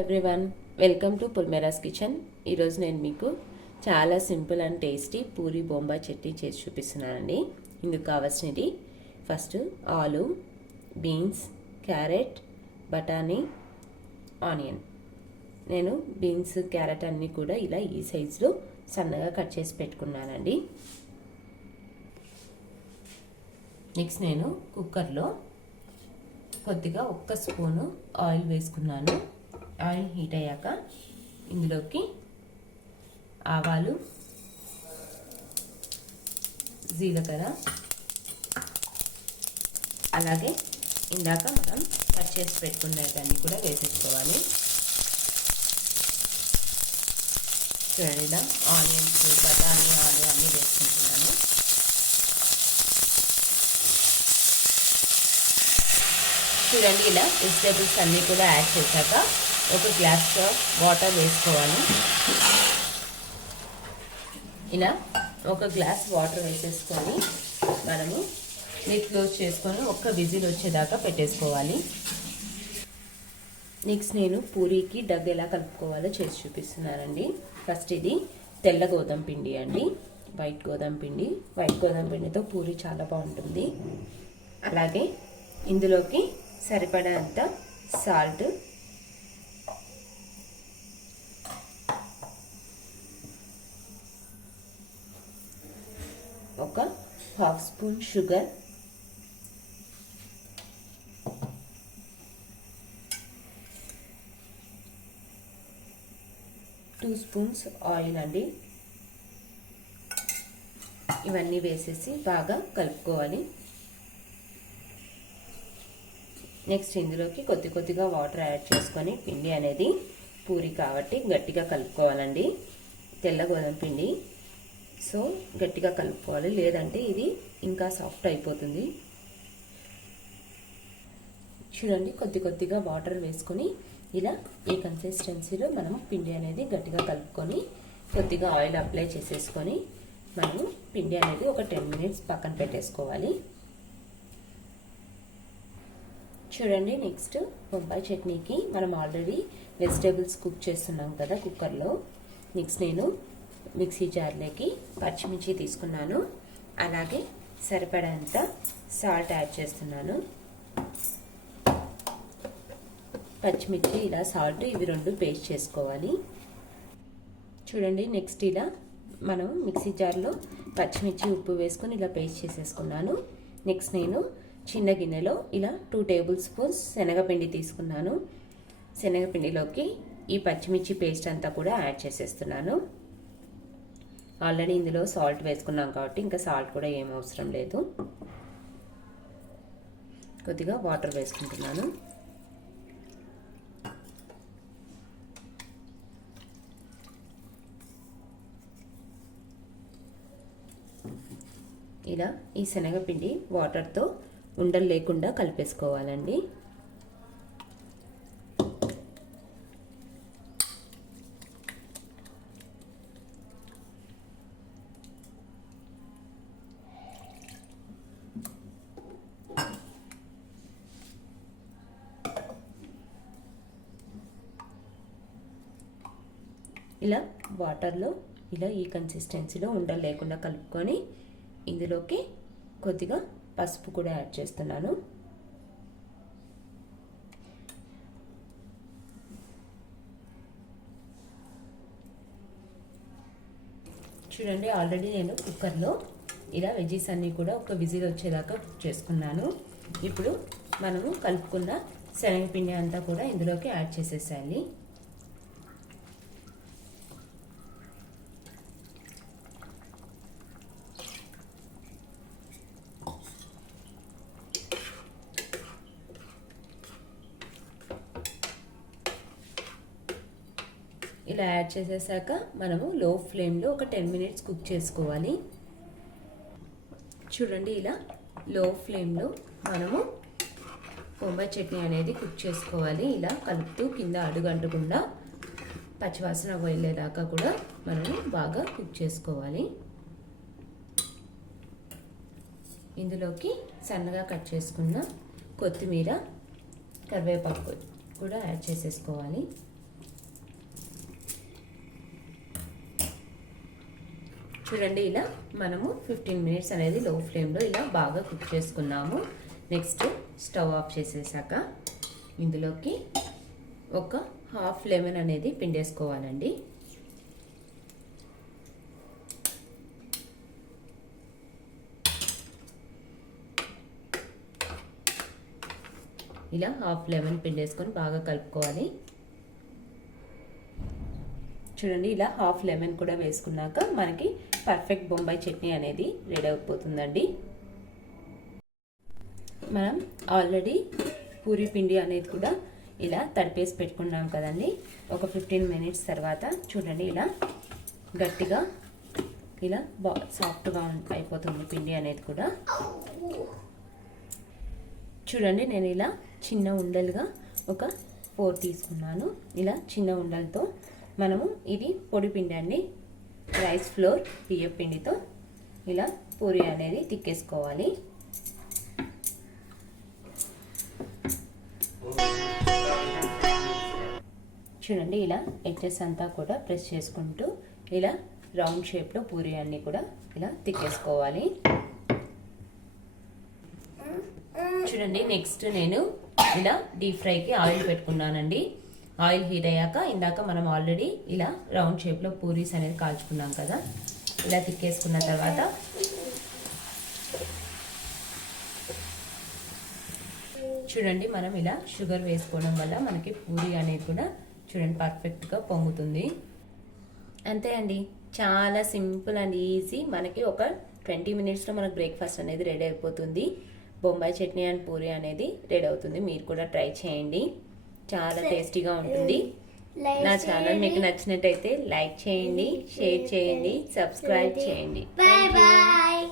Everyone, welcome to పుల్మెరాస్ kitchen. ఈరోజు నేను మీకు చాలా simple and tasty puri Bombay chutney చేసి చూపిస్తున్నానండి. ఇందుకు కావాల్సినవి ఫస్ట్ ఆలు, బీన్స్, క్యారెట్, బఠానీ, ఆనియన్. నేను బీన్స్, క్యారెట్ అన్నీ కూడా ఇలా ఈ సైజులో సన్నగా కట్ చేసి పెట్టుకున్నానండి. నెక్స్ట్ నేను కుక్కర్లో కొద్దిగా 1 స్పూను ఆయిల్ వేసుకున్నాను. ఆయిల్ హీట్ అయ్యాక ఇందులోకి ఆవాలు, జీలకర్ర, అలాగే ఇందాక మనం కట్ చేసి పెట్టుకున్నదాన్ని కూడా వేసేసుకోవాలి. చూడండి, ఇలా ఆనియన్స్, బఠానీ, ఆలు అన్నీ వేసుకుంటున్నాను. చూడండి, ఇలా వెజిటేబుల్స్ అన్నీ కూడా యాడ్ చేశాక 1 గ్లాస్ వాటర్ వేసుకోవాలి. ఇలా 1 గ్లాస్ వాటర్ వేసేసుకొని మనము లిడ్ క్లోజ్ చేసుకొని 1 విజిల్ వచ్చేదాకా పెట్టేసుకోవాలి. నెక్స్ట్ నేను పూరీకి డగ్ ఎలా కలుపుకోవాలో చేసి చూపిస్తున్నానండి. ఫస్ట్ ఇది తెల్ల గోధుమ పిండి అండి, వైట్ గోధుమ పిండి. వైట్ గోధుమ పిండితో పూరీ చాలా బాగుంటుంది. అలాగే ఇందులోకి సరిపడంత సాల్ట్, ఒక 1/2 స్పూన్ షుగర్, 2 స్పూన్స్ ఆయిల్ అండి. ఇవన్నీ వేసేసి బాగా కలుపుకోవాలి. నెక్స్ట్ ఇందులోకి కొద్దిగా వాటర్ యాడ్ చేసుకొని పిండి అనేది పూరి కాబట్టి గట్టిగా కలుపుకోవాలండి. తెల్ల గోధుమ పిండి, సో గట్టిగా కలుపుకోవాలి, లేదంటే ఇది ఇంకా సాఫ్ట్ అయిపోతుంది. చూడండి, కొద్దిగా వాటర్ వేసుకొని ఇలా ఈ కన్సిస్టెన్సీలో మనం పిండి అనేది గట్టిగా కలుపుకొని కొద్దిగా ఆయిల్ అప్లై చేసేసుకొని మనము పిండి అనేది ఒక 10 మినిట్స్ పక్కన పెట్టేసుకోవాలి. చూడండి, నెక్స్ట్ బొంబాయి చట్నీకి మనం ఆల్రెడీ వెజిటేబుల్స్ కుక్ చేస్తున్నాం కదా కుక్కర్లో. నెక్స్ట్ నేను మిక్సీ జార్లోకి పచ్చిమిర్చి తీసుకున్నాను, అలాగే సరిపడంత సాల్ట్ యాడ్ చేస్తున్నాను. పచ్చిమిర్చి, ఇలా సాల్ట్, ఇవి 2 పేస్ట్ చేసుకోవాలి. చూడండి, నెక్స్ట్ ఇలా మనం మిక్సీ జార్లో పచ్చిమిర్చి, ఉప్పు వేసుకొని ఇలా పేస్ట్ చేసేసుకున్నాను. నెక్స్ట్ నేను చిన్న గిన్నెలో ఇలా 2 టేబుల్ స్పూన్స్ శనగపిండి తీసుకున్నాను. శనగపిండిలోకి ఈ పచ్చిమిర్చి పేస్ట్ అంతా కూడా యాడ్ చేసేస్తున్నాను. ఆల్రెడీ ఇందులో సాల్ట్ వేసుకున్నాం కాబట్టి ఇంకా సాల్ట్ కూడా ఏం అవసరం లేదు. కొద్దిగా వాటర్ వేసుకుంటున్నాను. ఇలా ఈ శనగపిండి వాటర్తో ఉండలు లేకుండా కలిపేసుకోవాలండి. ఇలా వాటర్లో ఇలా ఈ కన్సిస్టెన్సీలో ఉండలు లేకుండా కలుపుకొని ఇందులోకి కొద్దిగా పసుపు కూడా యాడ్ చేస్తున్నాను. చూడండి, ఆల్రెడీ నేను కుక్కర్లో ఇలా వెజీస్ అన్నీ కూడా 1 విజిల్ వచ్చేదాకా కుక్ చేసుకున్నాను. ఇప్పుడు మనము కలుపుకున్న శనగపిండి అంతా కూడా ఇందులోకి యాడ్ చేసేసేయాలి. ఇలా యాడ్ చేసేసాక మనము లో ఫ్లేమ్లో ఒక 10 మినిట్స్ కుక్ చేసుకోవాలి. చూడండి, ఇలా లో ఫ్లేమ్లో మనము బొంబాయి చట్నీ అనేది కుక్ చేసుకోవాలి. ఇలా కలుపుతూ కింద అడుగంటకుండా పచ్చివాసన వెళ్ళేదాకా కూడా మనము బాగా కుక్ చేసుకోవాలి. ఇందులోకి సన్నగా కట్ చేసుకున్న కొత్తిమీర, కరివేపాకు కూడా యాడ్ చేసేసుకోవాలి. చూడండి ఇలా మనము 15 మినిట్స్ అనేది లో ఫ్లేమ్లో ఇలా బాగా కుక్ చేసుకున్నాము. నెక్స్ట్ స్టవ్ ఆఫ్ చేసేసాక ఇందులోకి ఒక హాఫ్ లెమన్ అనేది పిండేసుకోవాలండి. ఇలా హాఫ్ లెమన్ పిండేసుకొని బాగా కలుపుకోవాలి. చూడండి ఇలా హాఫ్ లెమన్ కూడా వేసుకున్నాక మనకి పర్ఫెక్ట్ బొంబాయి చట్నీ అనేది రెడీ అయిపోతుందండి. మనం ఆల్రెడీ పూరి పిండి అనేది కూడా ఇలా తడిపేసి పెట్టుకున్నాం కదండి. ఒక 15 మినిట్స్ తర్వాత చూడండి ఇలా గట్టిగా ఇలా సాఫ్ట్గా అయిపోతుంది పిండి అనేది కూడా. చూడండి నేను ఇలా చిన్న ఉండలుగా ఒక 4 తీసుకున్నాను. ఇలా చిన్న ఉండలతో మనము ఇది పొడి పిండి అండి, రైస్ ఫ్లోర్ బియ్యం పిండితో ఇలా పూరి అనేది తిక్కేసుకోవాలి. చూడండి ఇలా ఎడ్జెస్ అంతా కూడా ప్రెస్ చేసుకుంటూ ఇలా రౌండ్ షేప్లో పూరి అన్ని కూడా ఇలా తిక్కేసుకోవాలి. చూడండి నెక్స్ట్ నేను ఇలా డీప్ ఫ్రైకి ఆయిల్ పెట్టుకున్నానండి. ఆయిల్ హీట్ అయ్యాక ఇందాక మనం ఆల్రెడీ ఇలా రౌండ్ షేప్లో పూరీస్ అనేది కాల్చుకున్నాం కదా, ఇలా తిక్కేసుకున్న తర్వాత చూడండి మనం ఇలా షుగర్ వేసుకోవడం వల్ల మనకి పూరి అనేది కూడా చూడండి పర్ఫెక్ట్గా పొంగుతుంది. అంతే అండి, చాలా సింపుల్ అండ్ ఈజీ. మనకి ఒక 20 మినిట్స్లో మనకు బ్రేక్ఫాస్ట్ అనేది రెడీ అయిపోతుంది. బొంబాయి చట్నీ అండ్ పూరి అనేది రెడీ అవుతుంది. మీరు కూడా ట్రై చేయండి, చాలా టేస్టీగా ఉంటుంది. నా ఛానల్ మీకు నచ్చినట్టయితే లైక్ చేయండి, షేర్ చేయండి, సబ్స్క్రైబ్ చేయండి. Bye bye.